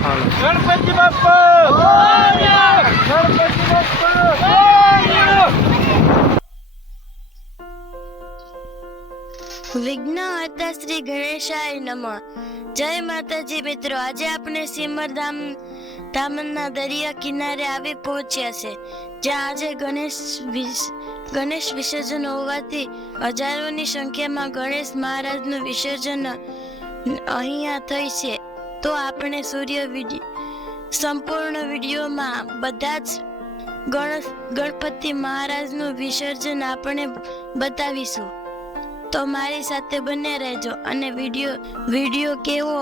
ગણપતિ બાપ્પા મોરયા! ગણપતિ બાપ્પા મોરયા! વિઘ્નહર્તા શ્રી ગણેશાય નમઃ. જય માતાજી મિત્રો, આજે આપણે સિમરધામ ધામના દરિયા કિનારે આવી પહોંચ્યા છે, જ્યાં આજે ગણેશ વિસર્જન હોવાથી હજારોની સંખ્યામાં ગણેશ મહારાજનું વિસર્જન અહીંયા થઈ છે. તો આપણે સંપૂર્ણ વિડીયોમાં બધા જ ગણપતિ મહારાજનું વિસર્જન આપણે બતાવીશું. તો મારી સાથે બને રહેજો અને વિડીયો કેવો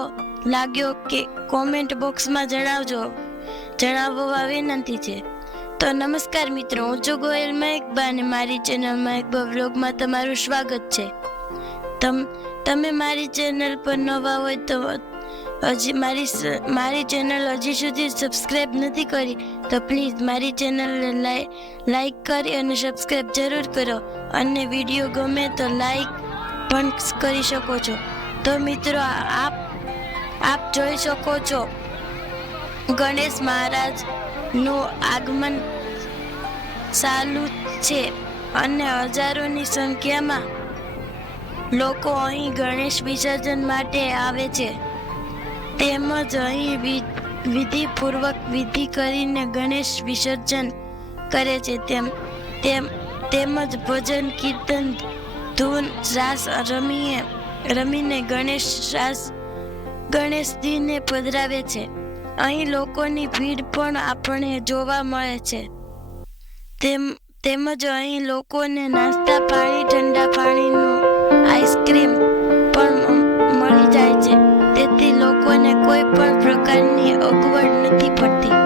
લાગ્યો કે કોમેન્ટ બોક્સમાં જણાવવા વિનંતી છે. તો નમસ્કાર મિત્રો, હું છું ગોયલ મહેકબા અને મારી ચેનલ મહેકબા વ્લોગમાં તમારું સ્વાગત છે. તમે મારી ચેનલ પર નવા હોય તો હજી મારી ચેનલ હજી સુધી સબસ્ક્રાઈબ નથી કરી તો પ્લીઝ મારી ચેનલને લાઈક કરી અને સબસ્ક્રાઈબ જરૂર કરો, અને વિડીયો ગમે તો લાઈક પણ કરી શકો છો. તો મિત્રો, આપ જોઈ શકો છો ગણેશ મહારાજનું આગમન ચાલુ છે અને હજારોની સંખ્યામાં લોકો અહીં ગણેશ વિસર્જન માટે આવે છે. તેમજ અહીં વિધિપૂર્વક વિધિ કરીને ગણેશ વિસર્જન કરે છે. તેમજ ભજન કીર્તન ધૂન રાસ રમીને ગણેશજીને પધરાવે છે. અહીં લોકોની ભીડ પણ આપણને જોવા મળે છે. તેમજ અહીં લોકોને નાસ્તા પાણી, ઠંડા પાણીનું, આઈસ્ક્રીમ પણ મળી જાય છે. તેથી લોકોને કોઈ પણ પ્રકારની અગવડ નથી પડતી.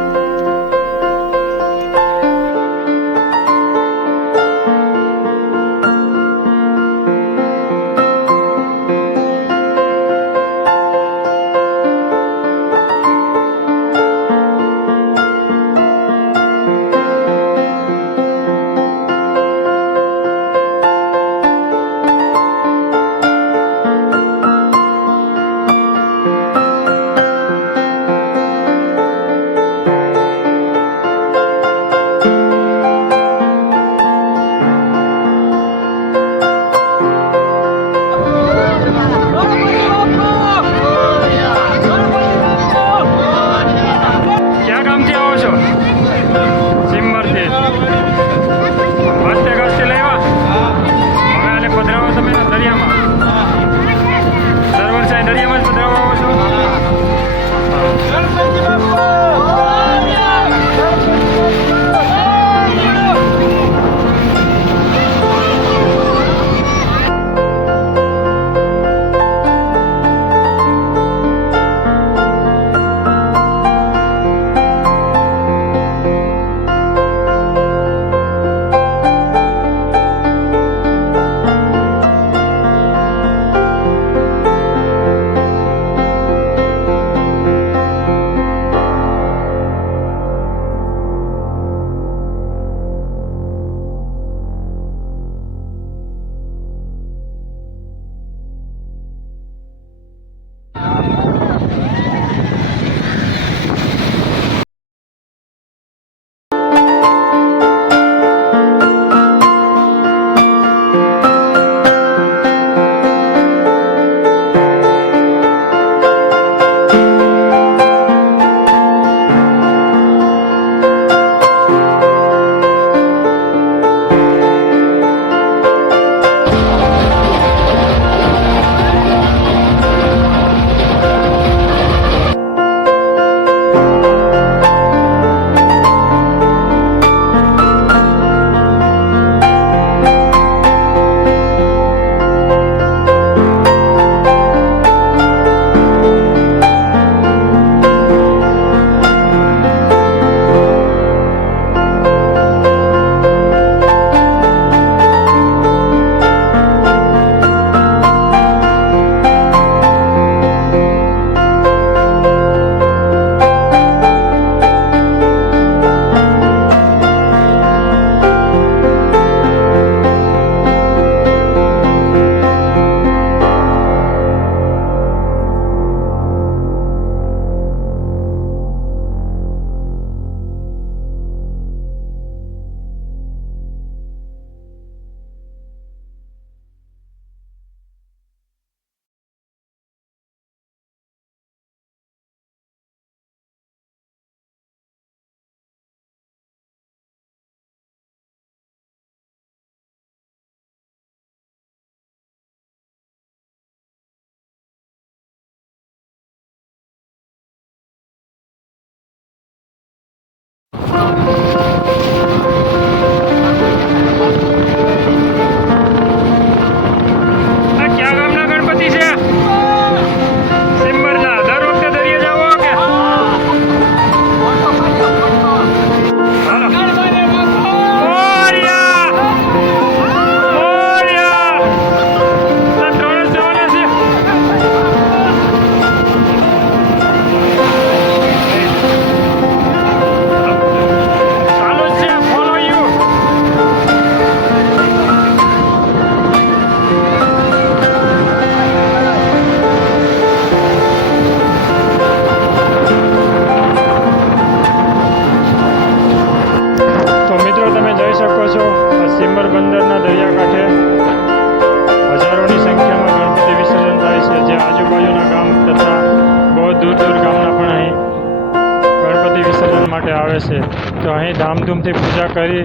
આવે છે તો અહીં ધામધૂમથી પૂજા કરી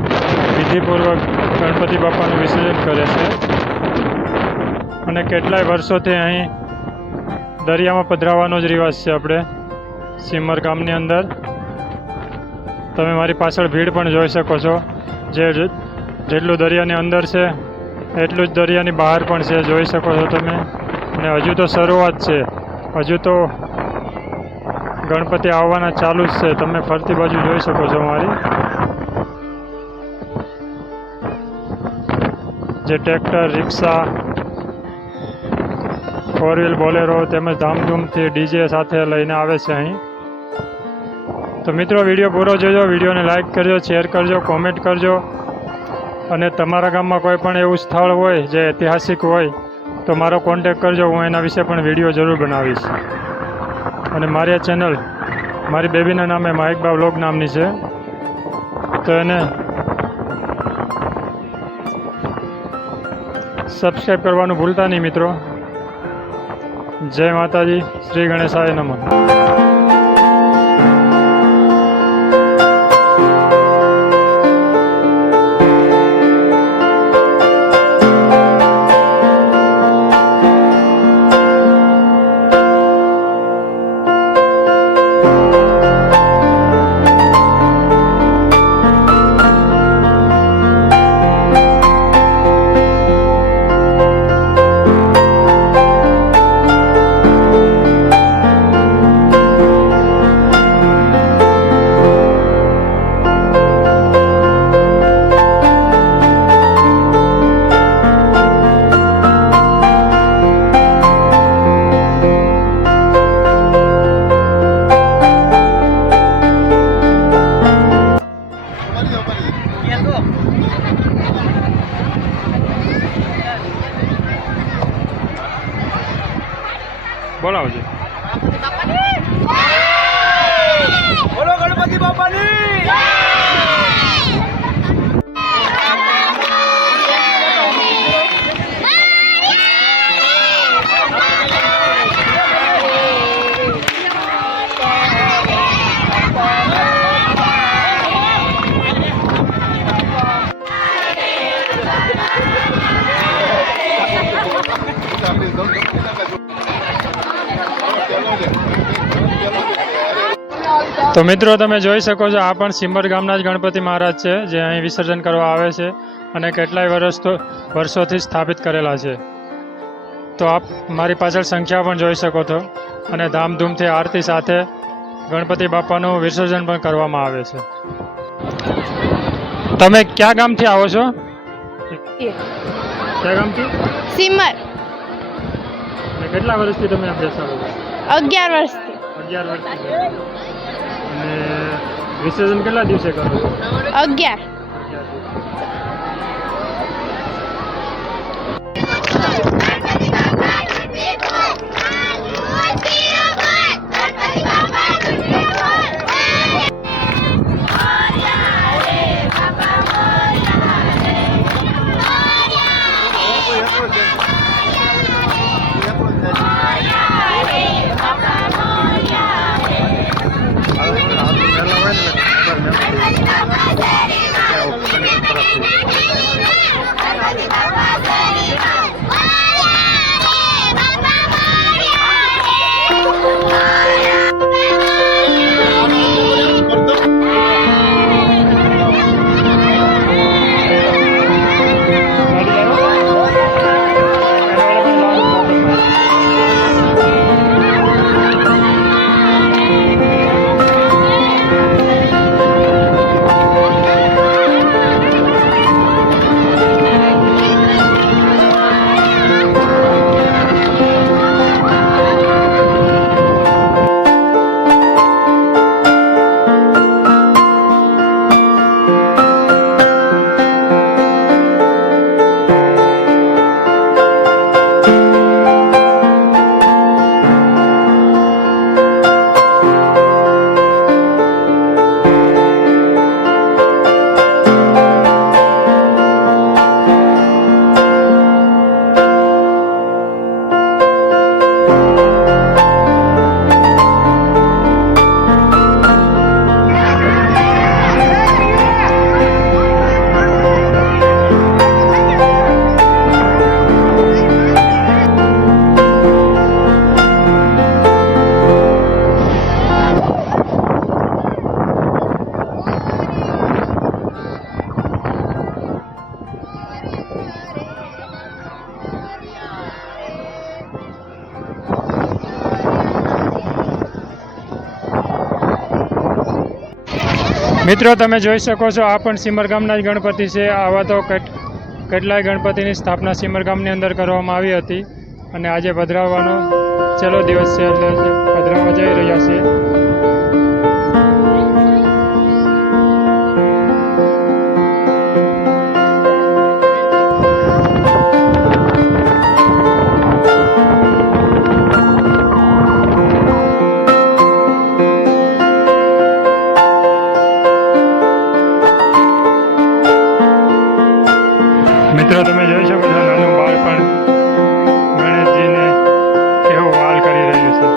વિધિપૂર્વક ગણપતિ બાપાનું વિસર્જન કરે છે. અને કેટલાય વર્ષોથી અહીં દરિયામાં પધરાવવાનો જ રિવાજ છે આપણે સિમર ગામની અંદર. તમે મારી પાછળ ભીડ પણ જોઈ શકો છો. જેટલું દરિયાની અંદર છે એટલું જ દરિયાની બહાર પણ છે, જોઈ શકો છો તમે. અને હજુ તો શરૂઆત છે, હજુ તો ગણપતિ આવવાના ચાલુ જ છે. તમે ફરતી બાજુ જોઈ શકો છો મારી. જે ટ્રેક્ટર, રિક્ષા, 4 વ્હીલ, બોલેરો તેમજ ધામધૂમથી ડીજે સાથે લઈને આવે છે અહીં. તો મિત્રો, વિડીયો પૂરો જોજો. વિડીયોને લાઈક કરજો, શેર કરજો, કોમેન્ટ કરજો. અને તમારા ગામમાં કોઈ પણ એવું સ્થળ હોય જે ઐતિહાસિક હોય તો મારો કોન્ટેક કરજો. હું એના વિશે પણ વિડીયો જરૂર બનાવીશ. અને મારી આ ચેનલ મારી બેબીના નામે માહિકબા વ્લોગ નામની છે, તો એને સબસ્ક્રાઈબ કરવાનું ભૂલતા નહીં મિત્રો. જય માતાજી, શ્રી ગણેશાય નમઃ. બોલાવજો. બોલો ગણપતિ બાપાની. તો મિત્રો, તમે જોઈ શકો છો આ પણ સિમર ગામના જ ગણપતિ મહારાજ છે જે અહીં વિસર્જન કરવા આવે છે અને કેટલાય વર્ષોથી સ્થાપિત કરેલા છે. તો આપ મારી પાછળ સંખ્યા પણ જોઈ શકો છો. અને ધામધૂમથી આરતી સાથે ગણપતિ બાપાનું વિસર્જન પણ કરવામાં આવે છે. તમે કયા ગામથી આવો છો? કયા ગામથી? સિમર. અને કેટલા વર્ષથી તમે આ બેસાડો છો? 11 વર્ષથી. 11 વર્ષથી. અને વિસર્જન કેટલા દિવસે કરો છો? 11. તરફથી મિત્રો તમે જોઈ શકો છો આ પણ સિમર ગામના જ ગણપતિ છે. આવા તો કેટલાય ગણપતિની સ્થાપના સિમર ગામની અંદર કરવામાં આવી હતી અને આજે પધરાવવાનો છેલ્લો દિવસ છે એટલે પધરાવવા જઈ રહ્યા છીએ. મિત્રો તમે જોઈ શકો છો નાનું બાળ પણ ગણેશજીને કેવો વાલ કરી રહ્યું છે.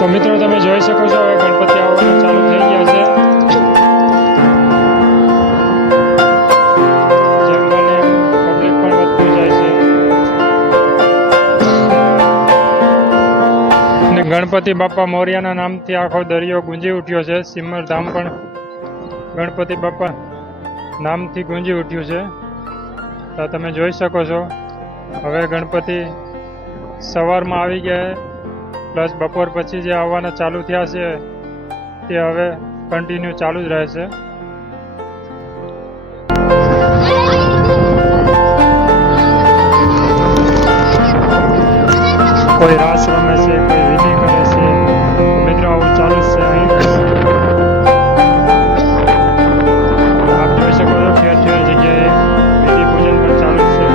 તો મિત્રો તમે જોઈ શકો છો હવે ગણપતિ આવવાનું ચાલુ થઈ ગયા છે. જેમ બને એમ પબ્લિક પણ વધતું જાય છે અને ગણપતિ બાપા મોર્યાના નામથી આખો દરિયો ગુંજી ઉઠ્યો છે. સિમર ધામ પણ ગણપતિ બાપા નામથી ગુંજી ઉઠ્યું છે. તો તમે જોઈ શકો છો હવે ગણપતિ સવારમાં આવી ગયા પ્લસ બપોર પછી જે આવવાના ચાલુ થયા છે તે હવે કન્ટિન્યુ ચાલુ જ રહેશે. કોઈ રાસ રમે છે, કોઈ વિધિ કરે છે. મિત્રો આવું ચાલુ જ છે અહીં. આપ જોઈ શકો છો ઠેર ઠેર જગ્યાએ વિધિ પૂજન પણ ચાલુ જ છે.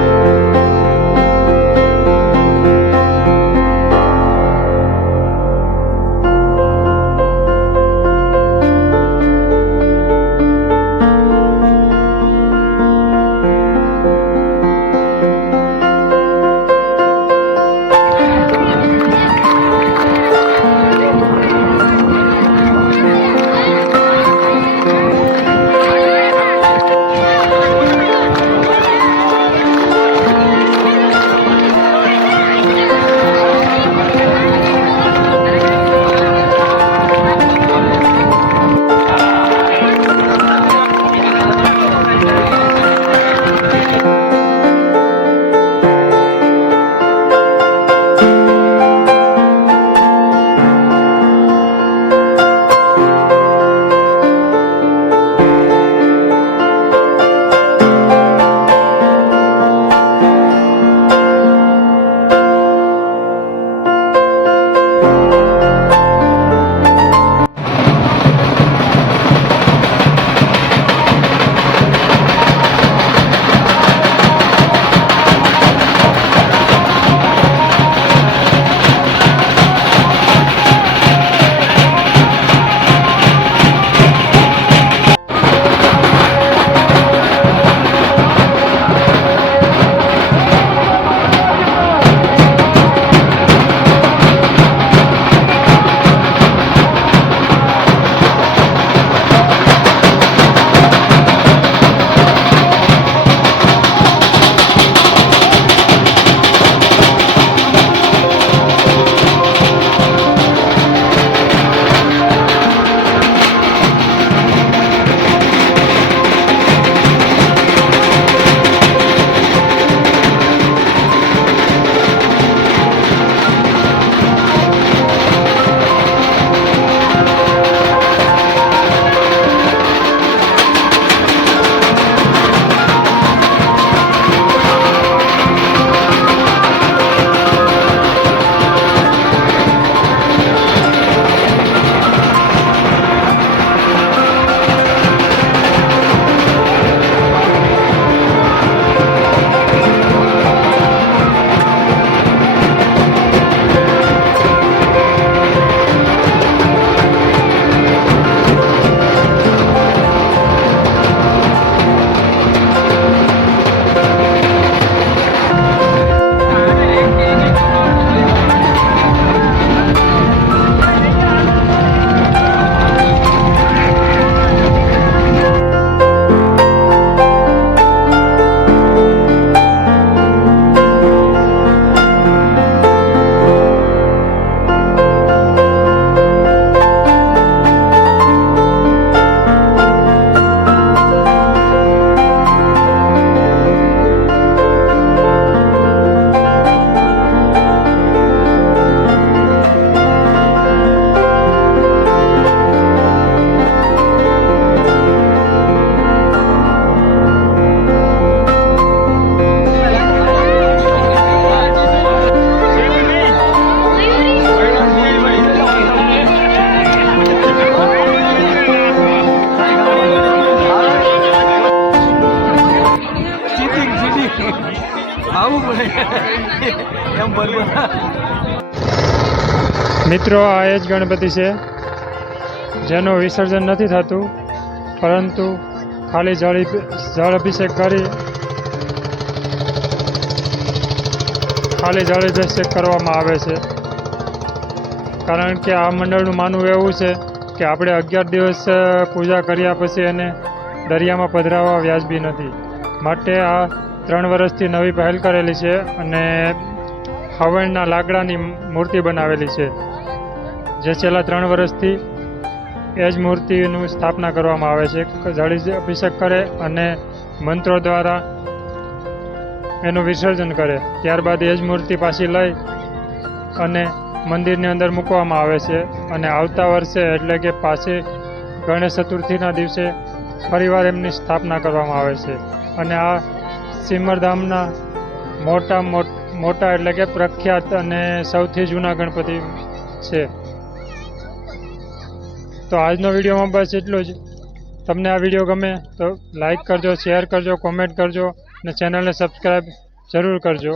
બોલ બોલ. મિત્રો આ એ જ ગણપતિ છે જેનું વિસર્જન નથી થતું, પરંતુ ખાલી જળ અભિષેક કરી કરવામાં આવે છે. કારણ કે આ મંડળનું માનવું એવું છે કે આપણે 11 દિવસ પૂજા કર્યા પછી એને દરિયામાં પધરાવવા વ્યાજબી નથી. માટે આ 3 વર્ષથી નવી પહેલ કરેલી છે અને હવનના લાકડાની મૂર્તિ બનાવેલી છે, જે છેલ્લા 3 વર્ષથી એ જ મૂર્તિનું સ્થાપના કરવામાં આવે છે. જળ અભિષેક કરે અને મંત્રો દ્વારા એનું વિસર્જન કરે, ત્યારબાદ એ જ મૂર્તિ પાછી લઈ અને મંદિરની અંદર મૂકવામાં આવે છે. અને આવતા વર્ષે એટલે કે પાછી ગણેશ ચતુર્થીના દિવસે ફરીવાર એમની સ્થાપના કરવામાં આવે છે. અને આ સિમરધામના મોટા એટલે કે પ્રખ્યાત અને સૌથી જૂના ગણપતિ છે. તો આજનો વિડીયોમાં બસ એટલું જ. તમને આ વિડીયો ગમે તો લાઈક કરજો, શેર કરજો, કોમેન્ટ કરજો અને ચેનલને સબસ્ક્રાઈબ જરૂર કરજો.